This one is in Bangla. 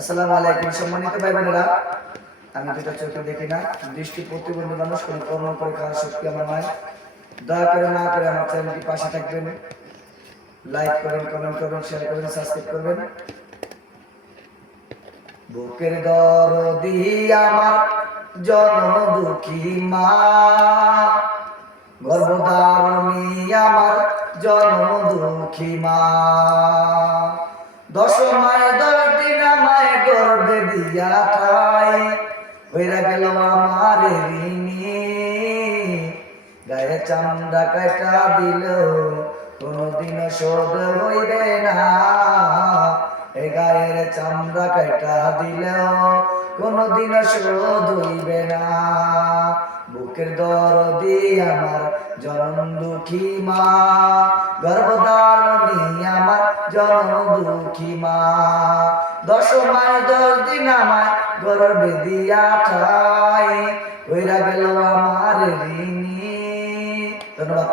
আসসালামু আলাইকুম সম্মানিত ভাই বোনেরা, আমি দুটো চোখে দেখি না, দৃষ্টি প্রতিবন্ধী মানুষ, কোনো কর্ম করে খাওয়ার শক্তি আমার নাই। দয়া করে না করে আমার চ্যানেলটি পাশে থাকবেন, লাইক করবেন, কমেন্ট করবেন, শেয়ার করবেন, সাবস্ক্রাইব করবেন। বুকের দরদি আমার জন্ম দুঃখী মা, গর্ভধারণী আমার জন্ম দুঃখী মা। 10 মাস 10 দিন আমায় গর্ভে দিয়া ঠাই, হইরা গেল আমার ঋণী। গায়ে চামড়া কাটা দিল, কোনদিন শোধ হইবে না। এ গায়ের চামড়া কাটা দিল, কোনদিন শোধ হইবে না। বুকের দরদি আমার জনম দুঃখী মা, গর্ভধারণী আমার জনম দুঃখী মা। 10 মাস 10 দিন আমায় গর্ভে দিয়া ঠাই, হইরা গেল আমার ঋণী। ধন্যবাদ।